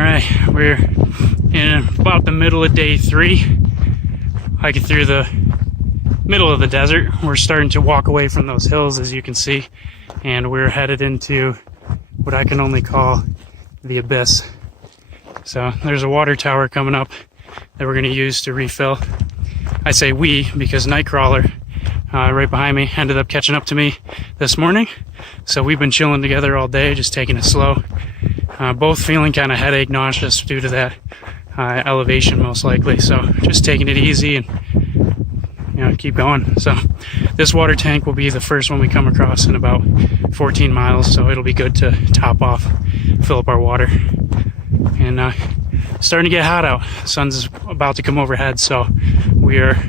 Alright, we're in about the middle of day 3, hiking through the middle of the desert. We're starting to walk away from those hills, as you can see, and we're headed into what I can only call the abyss. So there's a water tower coming up that we're going to use to refill. I say we because Nightcrawler right behind me ended up catching up to me this morning, so we've been chilling together all day, just taking it slow. Both feeling kind of headache, nauseous due to that elevation most likely, so just taking it easy and keep going. So this water tank will be the first one we come across in about 14 miles, so it'll be good to top off, fill up our water. And starting to get hot out. Sun's about to come overhead, so we are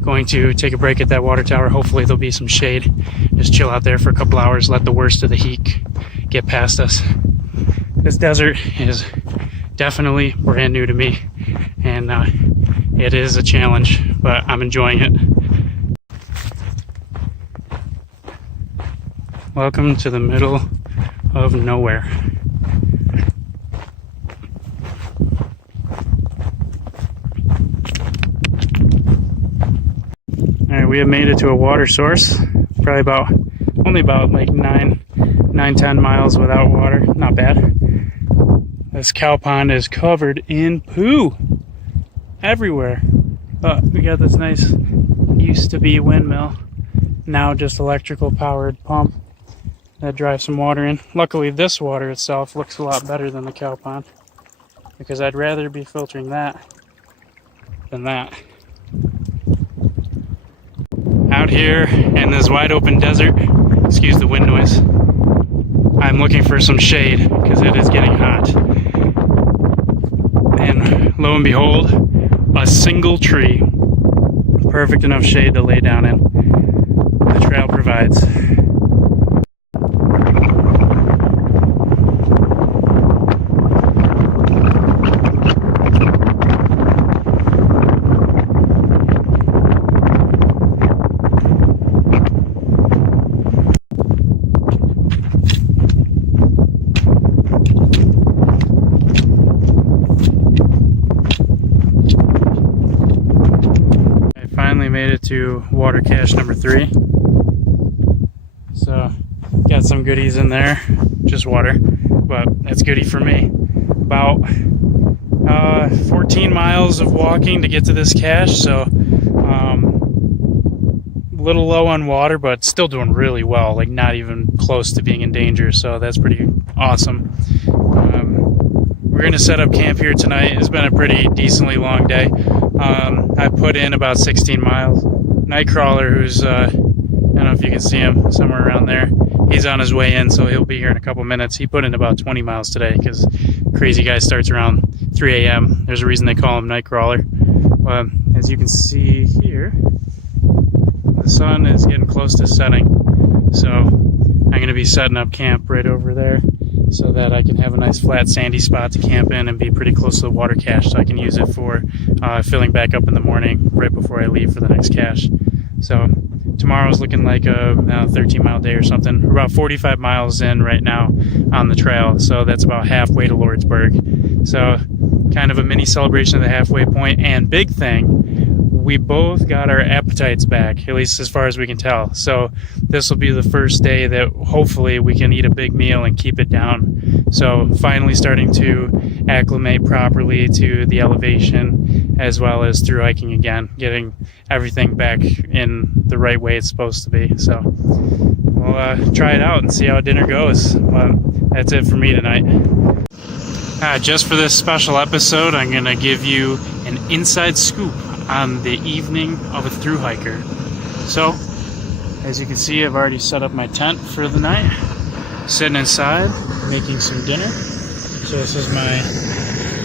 going to take a break at that water tower. Hopefully there'll be some shade. Just chill out there for a couple hours, let the worst of the heat get past us. This desert is definitely brand new to me, and it is a challenge, but I'm enjoying it. Welcome to the middle of nowhere. Alright, we have made it to a water source. Probably only about like 9-10 miles without water. Not bad. This cow pond is covered in poo everywhere. But we got this nice, used to be windmill, now just electrical powered pump that drives some water in. Luckily this water itself looks a lot better than the cow pond, because I'd rather be filtering that than that. Out here in this wide open desert, excuse the wind noise, I'm looking for some shade because it is getting hot. And lo and behold, a single tree, perfect enough shade to lay down in, the trail provides. Made it to water cache number 3. So got some goodies in there, just water, but that's goodie for me. About 14 miles of walking to get to this cache, so a little low on water, but still doing really well, like not even close to being in danger, so that's pretty awesome. We're going to set up camp here tonight. It's been a pretty decently long day. I put in about 16 miles. Nightcrawler, who's, I don't know if you can see him somewhere around there, he's on his way in, so he'll be here in a couple minutes. He put in about 20 miles today because crazy guy starts around 3 a.m. There's a reason they call him Nightcrawler. As you can see here, the sun is getting close to setting, so I'm going to be setting up camp right over there, so that I can have a nice flat sandy spot to camp in and be pretty close to the water cache, so I can use it for filling back up in the morning right before I leave for the next cache. So tomorrow's looking like a 13-mile day or something. We're about 45 miles in right now on the trail, so that's about halfway to Lordsburg. So kind of a mini celebration of the halfway point, and big thing, we both got our appetites back, at least as far as we can tell. So this will be the first day that hopefully we can eat a big meal and keep it down. So finally starting to acclimate properly to the elevation, as well as through hiking again, getting everything back in the right way it's supposed to be. So we'll try it out and see how dinner goes. That's it for me tonight. Just for this special episode, I'm going to give you an inside scoop on the evening of a thru-hiker. So, as you can see, I've already set up my tent for the night. Sitting inside, making some dinner. So this is my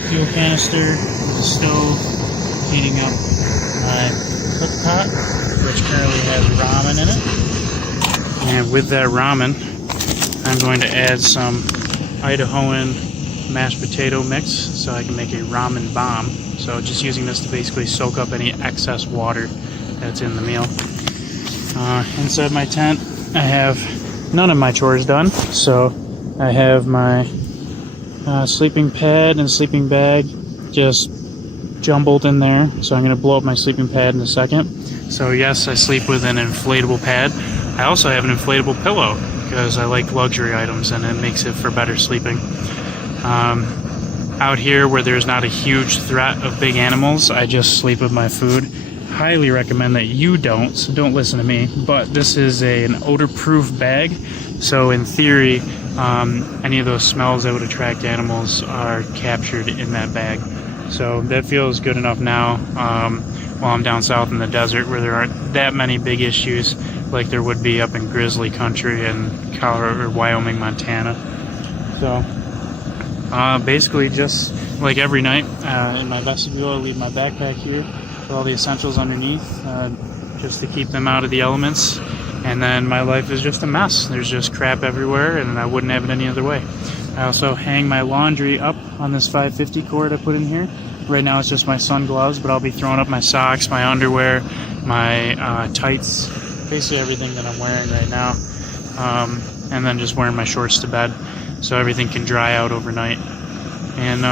fuel canister, the stove, heating up my cook pot, which currently has ramen in it. And with that ramen, I'm going to add some Idahoan mashed potato mix so I can make a ramen bomb. So just using this to basically soak up any excess water that's in the meal. Inside my tent, I have none of my chores done. So I have my sleeping pad and sleeping bag just jumbled in there. So I'm going to blow up my sleeping pad in a second. So yes, I sleep with an inflatable pad. I also have an inflatable pillow because I like luxury items and it makes it for better sleeping. Out here where there's not a huge threat of big animals, I just sleep with my food. Highly recommend that you don't, so don't listen to me. But this is an odor-proof bag, so in theory, any of those smells that would attract animals are captured in that bag. So that feels good enough now while I'm down south in the desert where there aren't that many big issues like there would be up in grizzly country in Colorado or Wyoming, Montana. So basically just like every night in my vestibule, I leave my backpack here with all the essentials underneath just to keep them out of the elements. And then my life is just a mess. There's just crap everywhere and I wouldn't have it any other way. I also hang my laundry up on this 550 cord I put in here. Right now it's just my sun gloves, but I'll be throwing up my socks, my underwear, my tights, basically everything that I'm wearing right now. And then just wearing my shorts to bed so everything can dry out overnight. And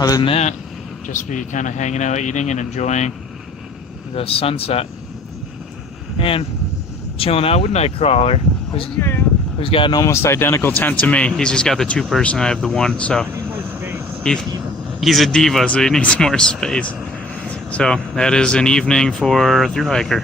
other than that, just be kind of hanging out, eating, and enjoying the sunset. And chilling out with Nightcrawler, who's got an almost identical tent to me. He's just got the 2-person, I have the 1, so he's a diva, so he needs more space. So that is an evening for Thru-hiker.